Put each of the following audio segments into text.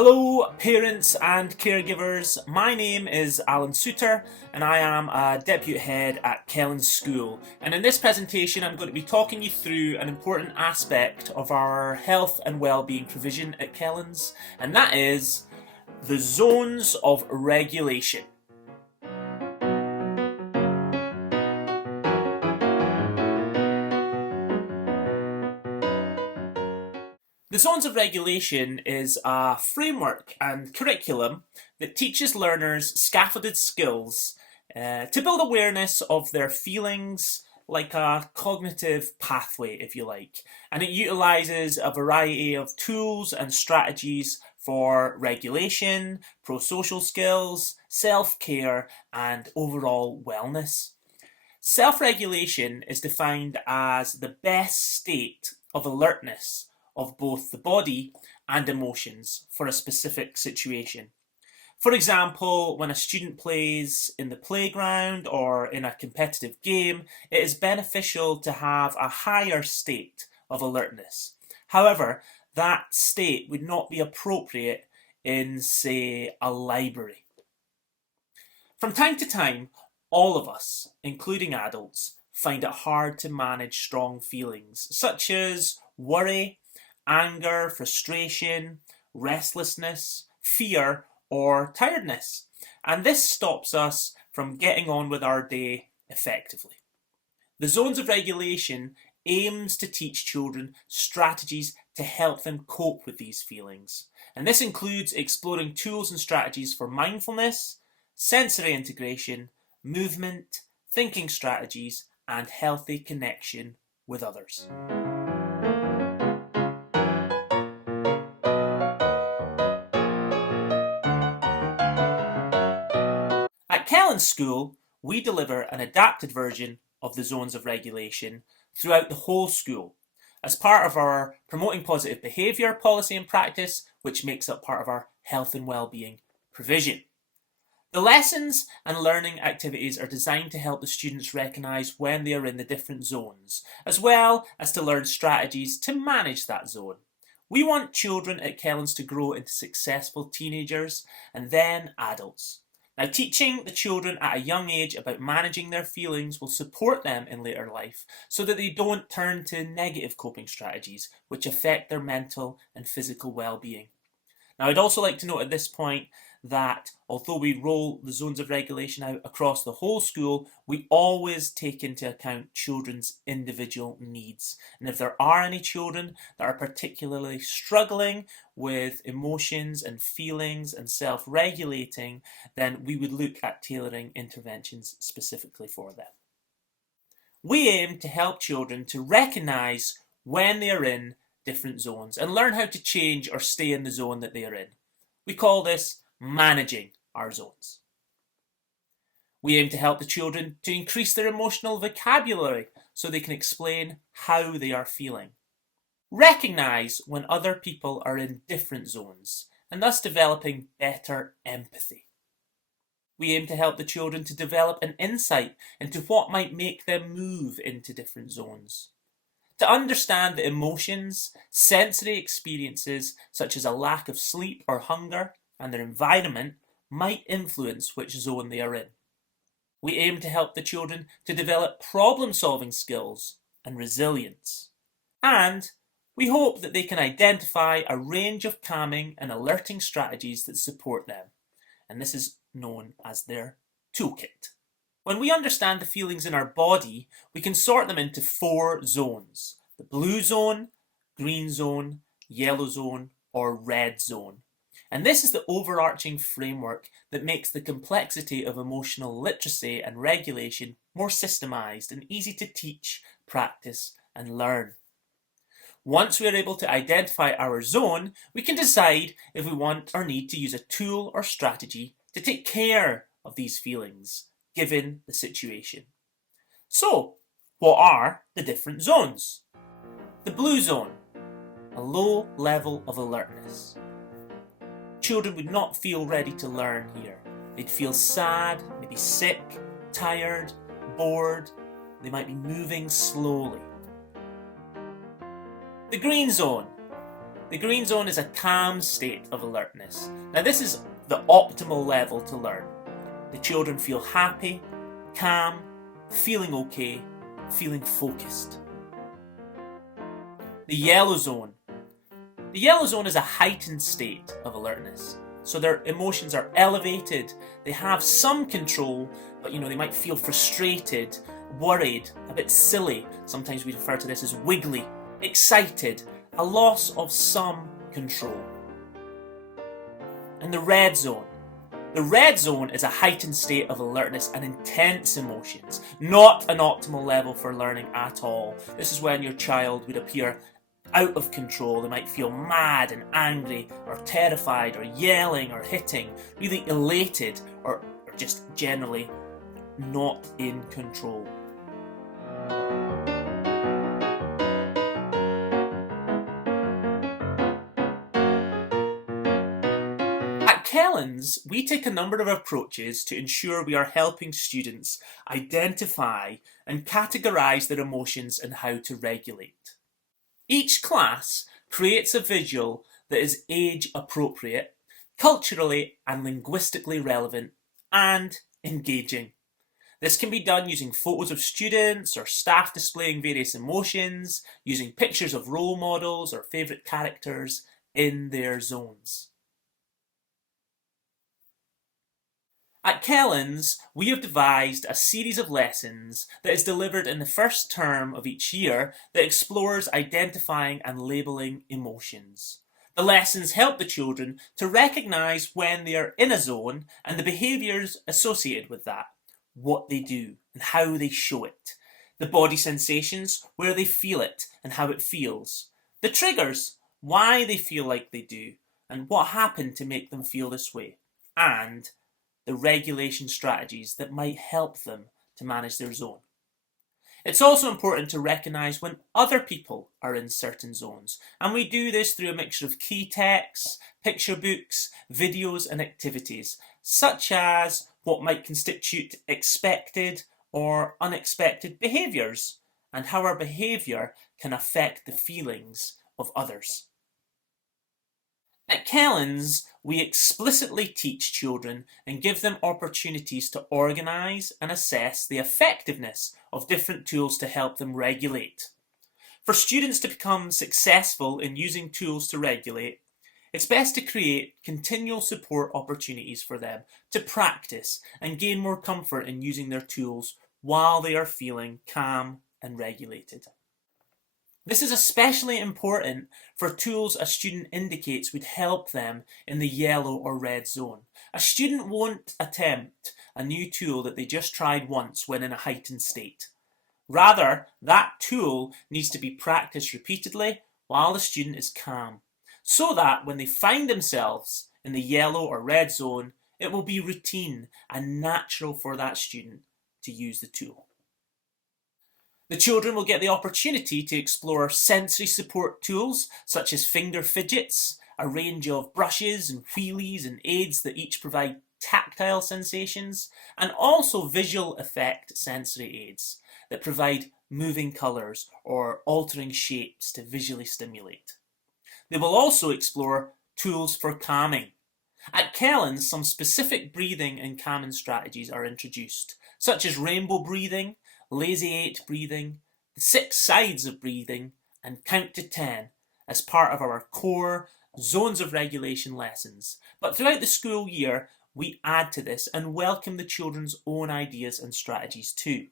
Hello parents and caregivers, my name is Alan Souter and I am a Deputy Head at Kellands School, and in this presentation I'm going to be talking you through an important aspect of our health and wellbeing provision at Kellands, and that is the zones of regulation. The Zones of Regulation is a framework and curriculum that teaches learners scaffolded skills to build awareness of their feelings, like a cognitive pathway, if you like. And it utilises a variety of tools and strategies for regulation, pro-social skills, self-care, and overall wellness. Self-regulation is defined as the best state of alertness of both the body and emotions for a specific situation. For example, when a student plays in the playground or in a competitive game, it is beneficial to have a higher state of alertness. However, that state would not be appropriate in, say, a library. From time to time, all of us, including adults, find it hard to manage strong feelings such as worry, anger, frustration, restlessness, fear, or tiredness. And this stops us from getting on with our day effectively. The Zones of Regulation aims to teach children strategies to help them cope with these feelings. And this includes exploring tools and strategies for mindfulness, sensory integration, movement, thinking strategies, and healthy connection with others. At Kellands School, we deliver an adapted version of the Zones of Regulation throughout the whole school as part of our Promoting Positive Behaviour policy and practice, which makes up part of our Health and Wellbeing provision. The lessons and learning activities are designed to help the students recognise when they are in the different zones, as well as to learn strategies to manage that zone. We want children at Kellands to grow into successful teenagers and then adults. Now, teaching the children at a young age about managing their feelings will support them in later life so that they don't turn to negative coping strategies which affect their mental and physical well-being. Now, I'd also like to note at this point that although we roll the Zones of Regulation out across the whole school, we always take into account children's individual needs. And if there are any children that are particularly struggling with emotions and feelings and self-regulating, then we would look at tailoring interventions specifically for them. We aim to help children to recognise when they are in different zones and learn how to change or stay in the zone that they are in. We call this managing our zones. We aim to help the children to increase their emotional vocabulary so they can explain how they are feeling. Recognise when other people are in different zones and thus developing better empathy. We aim to help the children to develop an insight into what might make them move into different zones. To understand the emotions, sensory experiences such as a lack of sleep or hunger, and their environment might influence which zone they are in. We aim to help the children to develop problem-solving skills and resilience. And we hope that they can identify a range of calming and alerting strategies that support them. And this is known as their toolkit. When we understand the feelings in our body, we can sort them into 4 zones: the blue zone, green zone, yellow zone, or red zone. And this is the overarching framework that makes the complexity of emotional literacy and regulation more systemised and easy to teach, practice, and learn. Once we are able to identify our zone, we can decide if we want or need to use a tool or strategy to take care of these feelings, given the situation. So, what are the different zones? The blue zone, a low level of alertness. Children would not feel ready to learn here. They'd feel sad, maybe sick, tired, bored. They might be moving slowly. The green zone, The green zone is a calm state of alertness. Now this is the optimal level to learn. The children feel happy, calm, feeling okay, feeling focused. The yellow zone. The yellow zone is a heightened state of alertness. So their emotions are elevated, they have some control, but they might feel frustrated, worried, a bit silly. Sometimes we refer to this as wiggly, excited, a loss of some control. And the red zone. The red zone is a heightened state of alertness and intense emotions, not an optimal level for learning at all. This is when your child would appear out of control. They might feel mad and angry or terrified or yelling or hitting, really elated or just generally not in control. At Kellands, we take a number of approaches to ensure we are helping students identify and categorise their emotions and how to regulate. Each class creates a visual that is age appropriate, culturally and linguistically relevant, and engaging. This can be done using photos of students or staff displaying various emotions, using pictures of role models or favourite characters in their zones. At Kellands, we have devised a series of lessons that is delivered in the first term of each year that explores identifying and labelling emotions. The lessons help the children to recognise when they are in a zone and the behaviours associated with that, what they do and how they show it, the body sensations, where they feel it and how it feels, the triggers, why they feel like they do and what happened to make them feel this way, and the regulation strategies that might help them to manage their zone. It's also important to recognise when other people are in certain zones, and we do this through a mixture of key texts, picture books, videos and activities, such as what might constitute expected or unexpected behaviours, and how our behaviour can affect the feelings of others. At Kellands, we explicitly teach children and give them opportunities to organise and assess the effectiveness of different tools to help them regulate. For students to become successful in using tools to regulate, it's best to create continual support opportunities for them to practice and gain more comfort in using their tools while they are feeling calm and regulated. This is especially important for tools a student indicates would help them in the yellow or red zone. A student won't attempt a new tool that they just tried once when in a heightened state. Rather, that tool needs to be practiced repeatedly while the student is calm, so that when they find themselves in the yellow or red zone, it will be routine and natural for that student to use the tool. The children will get the opportunity to explore sensory support tools such as finger fidgets, a range of brushes and wheelies and aids that each provide tactile sensations, and also visual effect sensory aids that provide moving colours or altering shapes to visually stimulate. They will also explore tools for calming. At Kellands, some specific breathing and calming strategies are introduced, such as rainbow breathing, lazy 8 breathing, the 6 sides of breathing, and count to 10 as part of our core zones of regulation lessons. But throughout the school year, we add to this and welcome the children's own ideas and strategies too.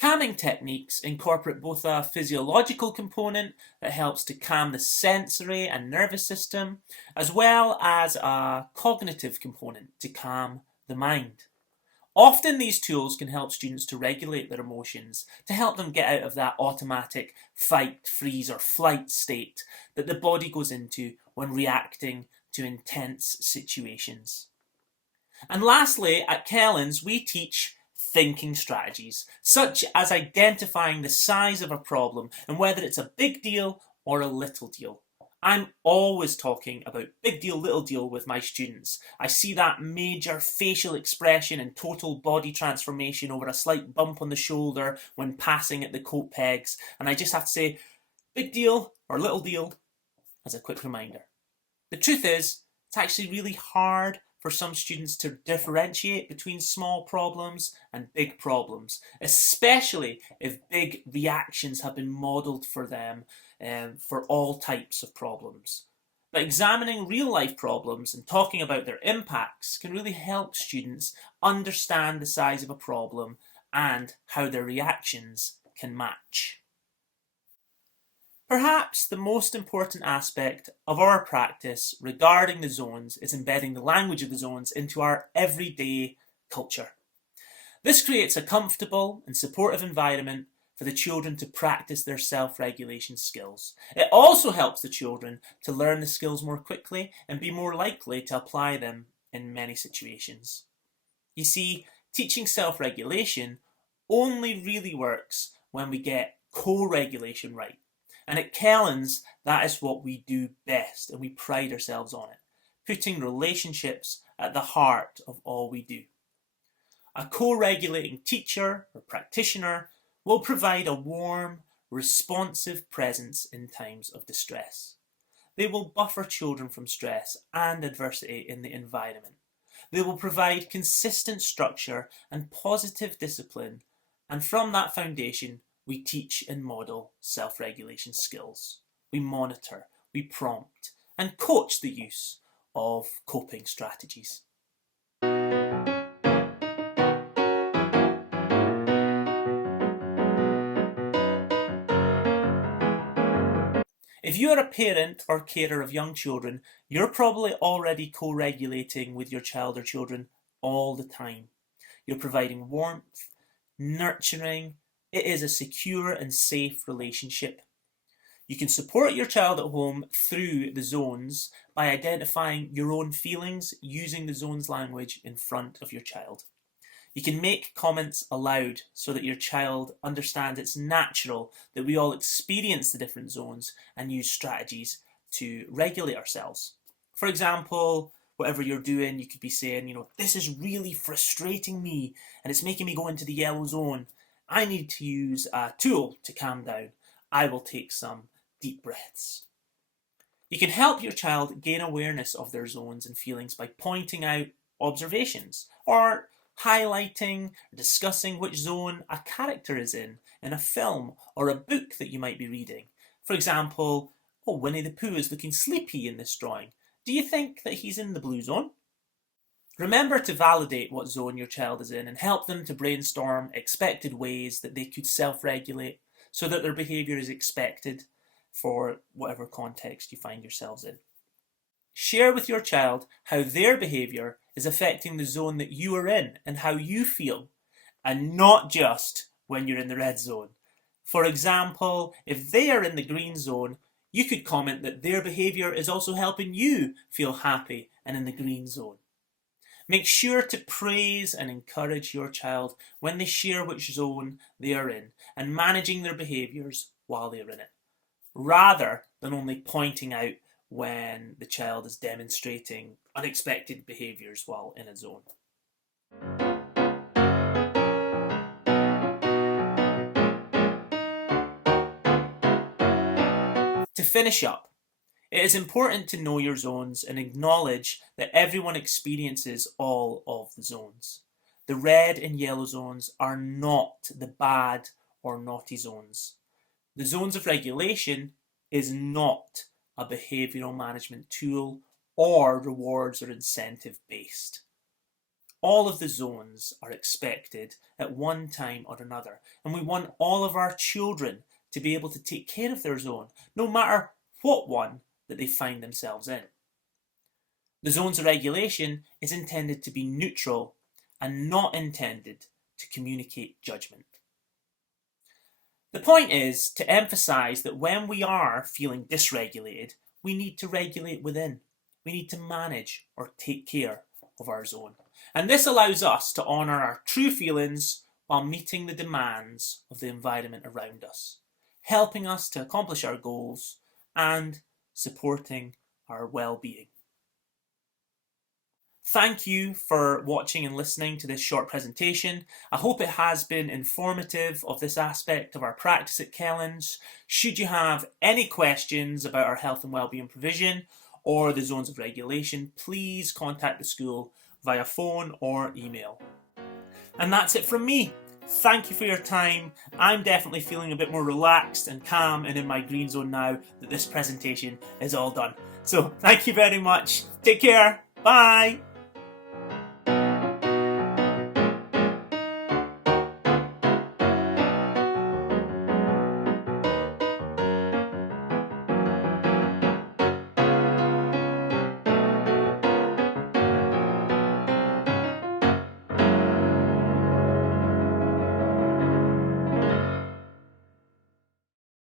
Calming techniques incorporate both a physiological component that helps to calm the sensory and nervous system, as well as a cognitive component to calm the mind. Often these tools can help students to regulate their emotions, to help them get out of that automatic fight, freeze or flight state that the body goes into when reacting to intense situations. And lastly, at Kellands, we teach thinking strategies, such as identifying the size of a problem and whether it's a big deal or a little deal. I'm always talking about big deal, little deal with my students. I see that major facial expression and total body transformation over a slight bump on the shoulder when passing at the coat pegs, and I just have to say, big deal or little deal. as a quick reminder. The truth is, it's actually really hard for some students to differentiate between small problems and big problems, especially if big reactions have been modelled for them for all types of problems. But examining real life problems and talking about their impacts can really help students understand the size of a problem and how their reactions can match. Perhaps the most important aspect of our practice regarding the zones is embedding the language of the zones into our everyday culture. This creates a comfortable and supportive environment for the children to practice their self-regulation skills. It also helps the children to learn the skills more quickly and be more likely to apply them in many situations. You see, teaching self-regulation only really works when we get co-regulation right. And at Kellands, that is what we do best, and we pride ourselves on it, putting relationships at the heart of all we do. A co-regulating teacher or practitioner will provide a warm, responsive presence in times of distress. They will buffer children from stress and adversity in the environment. They will provide consistent structure and positive discipline, and from that foundation, we teach and model self-regulation skills. We monitor, we prompt, and coach the use of coping strategies. If you are a parent or carer of young children, you're probably already co-regulating with your child or children all the time. You're providing warmth, nurturing. It is a secure and safe relationship. You can support your child at home through the zones by identifying your own feelings using the zones language in front of your child. You can make comments aloud so that your child understands it's natural that we all experience the different zones and use strategies to regulate ourselves. For example, whatever you're doing, you could be saying, this is really frustrating me and it's making me go into the yellow zone. I need to use a tool to calm down. I will take some deep breaths. You can help your child gain awareness of their zones and feelings by pointing out observations or highlighting, discussing which zone a character is in a film or a book that you might be reading. For example, Winnie the Pooh is looking sleepy in this drawing. Do you think that he's in the blue zone? Remember to validate what zone your child is in and help them to brainstorm expected ways that they could self-regulate so that their behaviour is expected for whatever context you find yourselves in. Share with your child how their behaviour is affecting the zone that you are in and how you feel, and not just when you're in the red zone. For example, if they are in the green zone, you could comment that their behaviour is also helping you feel happy and in the green zone. Make sure to praise and encourage your child when they share which zone they are in and managing their behaviours while they are in it, rather than only pointing out when the child is demonstrating unexpected behaviours while in a zone. To finish up, it is important to know your zones and acknowledge that everyone experiences all of the zones. The red and yellow zones are not the bad or naughty zones. The zones of regulation is not a behavioural management tool or rewards or incentive based. All of the zones are expected at one time or another, and we want all of our children to be able to take care of their zone, no matter what one that they find themselves in. The zones of regulation is intended to be neutral and not intended to communicate judgment. The point is to emphasise that when we are feeling dysregulated, we need to regulate within. We need to manage or take care of our zone. And this allows us to honour our true feelings while meeting the demands of the environment around us, helping us to accomplish our goals and supporting our well-being. Thank you for watching and listening to this short presentation. I hope it has been informative of this aspect of our practice at Kellands. Should you have any questions about our health and wellbeing provision or the zones of regulation, please contact the school via phone or email. And that's it from me. Thank you for your time. I'm definitely feeling a bit more relaxed and calm and in my green zone now that this presentation is all done. So thank you very much. Take care. Bye.